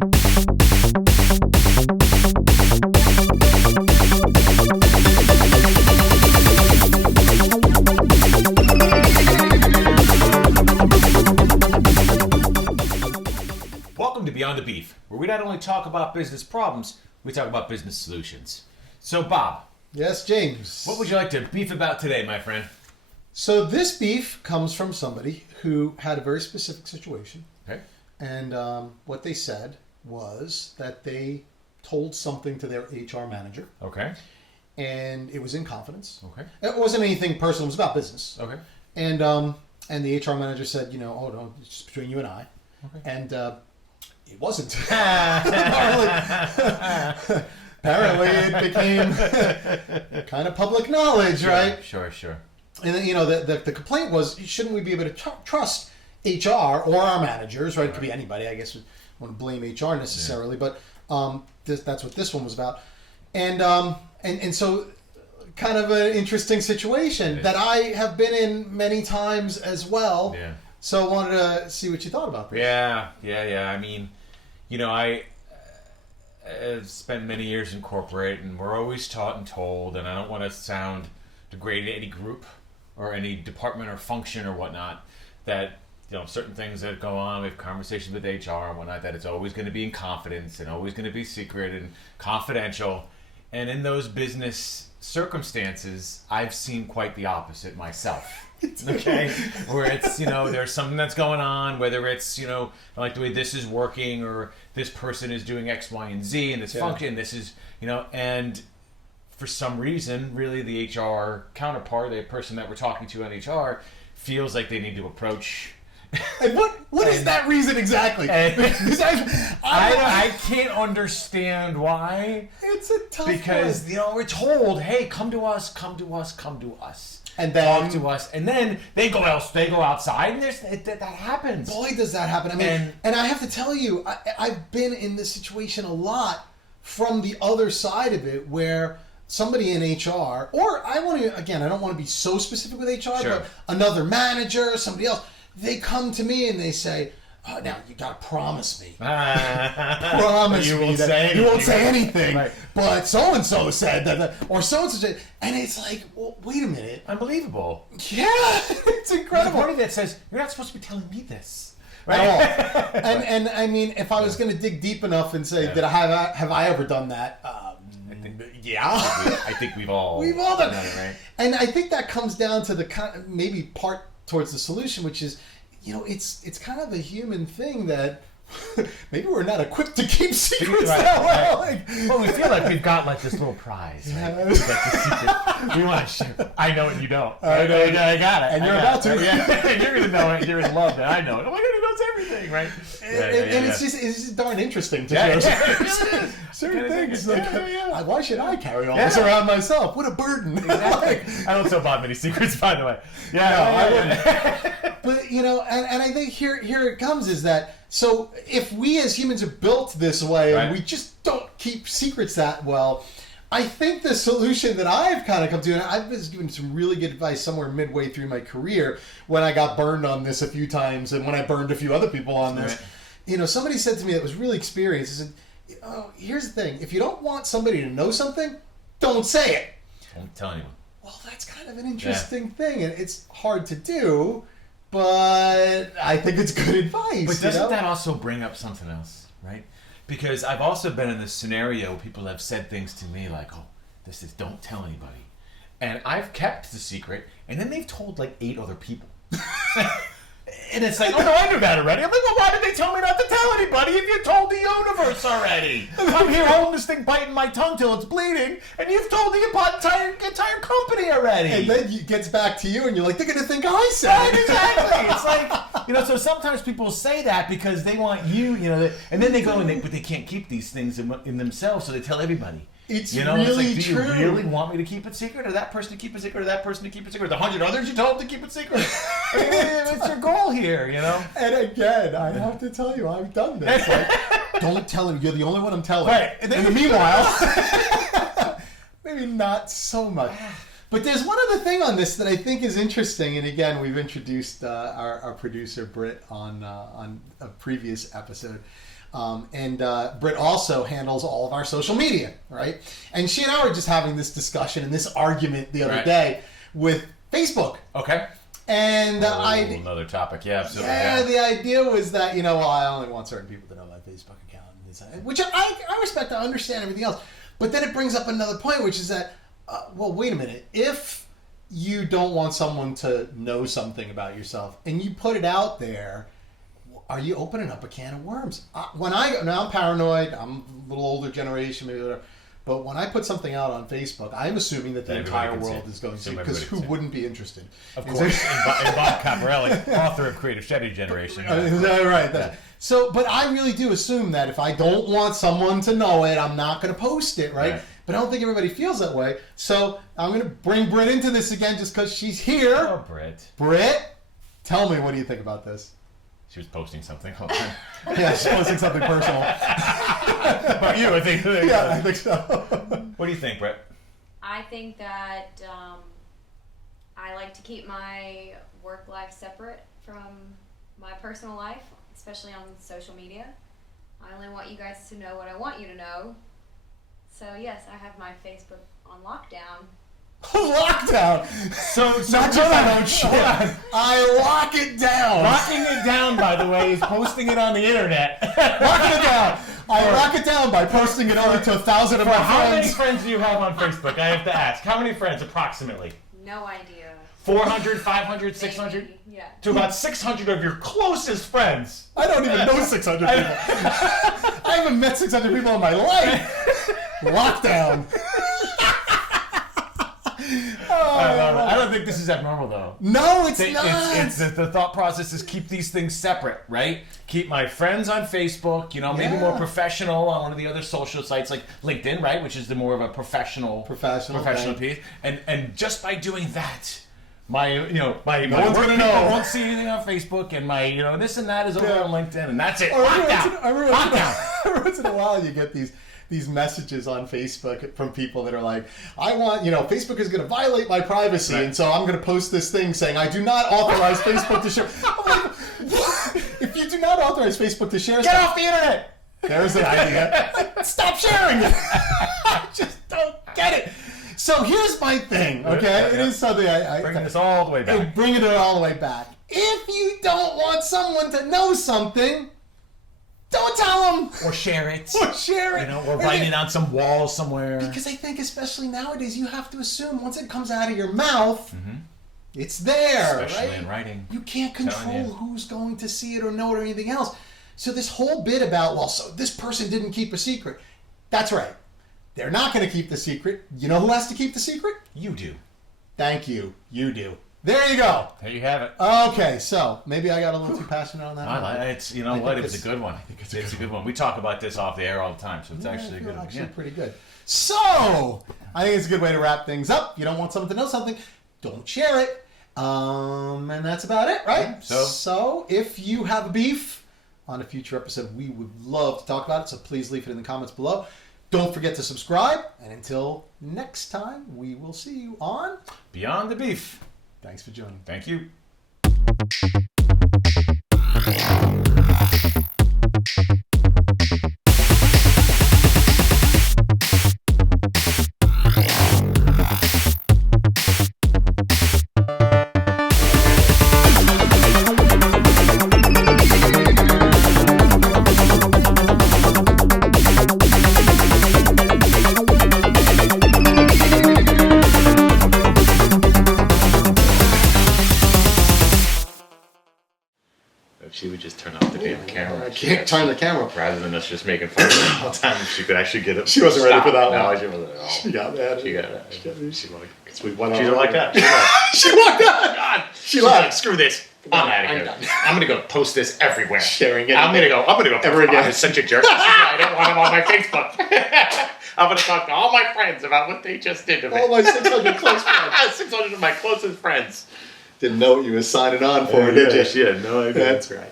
Welcome to Beyond the Beef, where we not only talk about business problems, we talk about business solutions. So, Bob. Yes, James. What would you like to beef about today, my friend? So this beef comes from somebody who had a very specific situation. Okay. And what they said was that they told something to their HR manager. Okay. And it was in confidence. Okay. It wasn't anything personal. It was about business. Okay. And the HR manager said, oh, no, it's just between you and I. Okay. And it wasn't. Apparently it became kind of public knowledge, right? Sure. And then, the complaint was, shouldn't we be able to trust HR or our managers, right? It could be anybody, I guess. We don't want to blame HR necessarily, but that's what this one was about. And so kind of an interesting situation that I have been in many times as well. Yeah. So I wanted to see what you thought about this. Yeah. I mean, I've spent many years in corporate, and we're always taught and told, and I don't want to sound degrading to any group or any department or function or whatnot, that certain things that go on, we have conversations with HR and whatnot, that it's always going to be in confidence and always going to be secret and confidential. And in those business circumstances, I've seen quite the opposite myself. Okay, where it's there's something that's going on, whether it's like the way this is working, or this person is doing X, Y, and Z, and this function, this is and for some reason, really the HR counterpart, the person that we're talking to on HR, feels like they need to approach. And what is that reason exactly? I can't understand why. It's a tough because one. We're told, hey, come to us, and then talk to us, and then they go outside, and that happens. Boy, does that happen! I mean, and I have to tell you, I've been in this situation a lot from the other side of it, where somebody in HR, or I don't want to be so specific with HR, sure, but another manager, somebody else, they come to me and they say, oh, now you gotta promise me. Promise you me won't that you won't say anything. Right. But so and so said that, or so and so said, and it's like, well, wait a minute, unbelievable. Yeah, it's incredible. There's a party that says you're not supposed to be telling me this. Right. At all. And I mean, if I was going to dig deep enough and say, have I ever done that? I think we've all done it, right? And I think that comes down to the maybe part towards the solution, which is, it's kind of a human thing that maybe we're not equipped to keep secrets that well. Well, we feel like we've got this little prize. Right? Like the secret. We want to share. I know it, you don't. I got it. And you're about to. Yeah. You're going to know it. You're going to love it. I know it. Oh my God, he knows everything, right? And it's just darn interesting to share certain things. Why should I carry all this around myself? What a burden. Exactly. I don't tell Bob many secrets, by the way. I wouldn't. But, and I think here it comes is that, so if we as humans are built this way, and we just don't keep secrets that well, I think the solution that I've kind of come to, and I've been given some really good advice somewhere midway through my career when I got burned on this a few times, and when I burned a few other people on this. Right. Somebody said to me that was really experienced, said, here's the thing, if you don't want somebody to know something, don't say it. Don't tell anyone. Well, that's kind of an interesting thing, and it's hard to do, but I think it's good advice. But doesn't that also bring up something else, right? Because I've also been in this scenario where people have said things to me like, oh, this is don't tell anybody. And I've kept the secret, and then they've told 8 other people. And it's like, oh no, I knew that already. I'm like, well, why did they tell me not to tell anybody if you told the universe already? I'm here holding this thing, biting my tongue till it's bleeding, and you've told the entire company already. And then it gets back to you, and you're like, they're going to think I said it. Exactly. It's like, so sometimes people say that because they want you, and then they go but they can't keep these things in themselves, so they tell everybody. It's really it's like, do true. you really want me to keep it secret, or that person to keep it secret, or that person to keep it secret, the 100 others you told to keep it secret? I mean, it's your goal here, And again, I have to tell you, I've done this. Don't tell him. You're the only one I'm telling. Right. And then meanwhile, maybe not so much. But there's one other thing on this that I think is interesting, and again, we've introduced our producer Britt on a previous episode. And Britt also handles all of our social media, right? And she and I were just having this discussion and this argument the other day with Facebook. Okay. And another topic, yeah, absolutely. Yeah, the idea was that, I only want certain people to know my Facebook account, which I respect, I understand everything else. But then it brings up another point, which is that, well, wait a minute. If you don't want someone to know something about yourself and you put it out there, are you opening up a can of worms? Now I'm paranoid, I'm a little older generation, maybe whatever. But when I put something out on Facebook, I'm assuming that the entire world is going to see it, because who wouldn't be interested? Of course, and Bob Caporale, author of Creative Strategy Generation. Right. Yeah. So, but I really do assume that if I don't want someone to know it, I'm not going to post it, right? But I don't think everybody feels that way. So I'm going to bring Britt into this again just because she's here. Oh, Britt. Britt, tell me, what do you think about this? She was posting something. Hold on. Yeah, she's posting something personal. About you, I think. Yeah, I think so. What do you think, Brett? I think that I like to keep my work life separate from my personal life, especially on social media. I only want you guys to know what I want you to know. So yes, I have my Facebook on lockdown. Lockdown. So not just I don't shit. I lock it down. Locking it down, by the way, is posting it on the internet. Locking it down. I lock it down by posting it only to 1,000 of my friends. How many friends do you have on Facebook? I have to ask. How many friends, approximately? No idea. 400, 500, 600? Maybe, yeah. To about 600 of your closest friends. I don't even know 600 people. I haven't met 600 people in my life. Lockdown. I don't think this is abnormal, though. No, it's not. It's the thought process is keep these things separate, right? Keep my friends on Facebook, maybe more professional on one of the other social sites like LinkedIn, right? Which is the more of a professional piece. And just by doing that, my work people won't see anything on Facebook, and my this and that is over on LinkedIn, and that's it. Every once in a while, you get these messages on Facebook from people that are like, I want, Facebook is going to violate my privacy, and so I'm going to post this thing saying, I do not authorize Facebook to share. I'm like, if you do not authorize Facebook to share Get off the internet! There's the idea. Stop sharing it! I just don't get it. So here's my thing, okay? It is something I bringing this all the way back. Bringing it all the way back. If you don't want someone to know something, don't tell them. Or share it. Or write it on some wall somewhere. Because I think, especially nowadays, you have to assume once it comes out of your mouth, it's there. Especially right? in writing. You can't control who's going to see it or know it or anything else. So this whole bit about, so this person didn't keep a secret. That's right. They're not going to keep the secret. You know who has to keep the secret? You do. Thank you. You do. There you go. There you have it. Okay, so maybe I got a little too passionate on that one. It's It was a good one. I think it's a good one. We talk about this off the air all the time, so it's actually a good one. Actually, pretty good. So I think it's a good way to wrap things up. You don't want someone to know something, don't share it. And that's about it, right? Yeah, so if you have a beef on a future episode, we would love to talk about it. So please leave it in the comments below. Don't forget to subscribe. And until next time, we will see you on Beyond the Beef. Thanks for joining. Thank you. She would just turn off the damn camera. I can't turn the camera. Rather than us just making fun of her all the time, she could actually get it. She wasn't ready for that one. No, she wasn't at all. She got mad. She got mad. She like, we went she's like that. She walked out. God. She lied. Screw this. I'm out of here. I'm gonna go post this everywhere. Sharing it. I'm gonna go. Ever again. I'm such a jerk. I don't want him on my Facebook. I'm gonna talk to all my friends about what they just did to me. All my 600 close friends. 600 of my closest friends. Didn't know what you were signing on for, did you? She had no idea. That's right.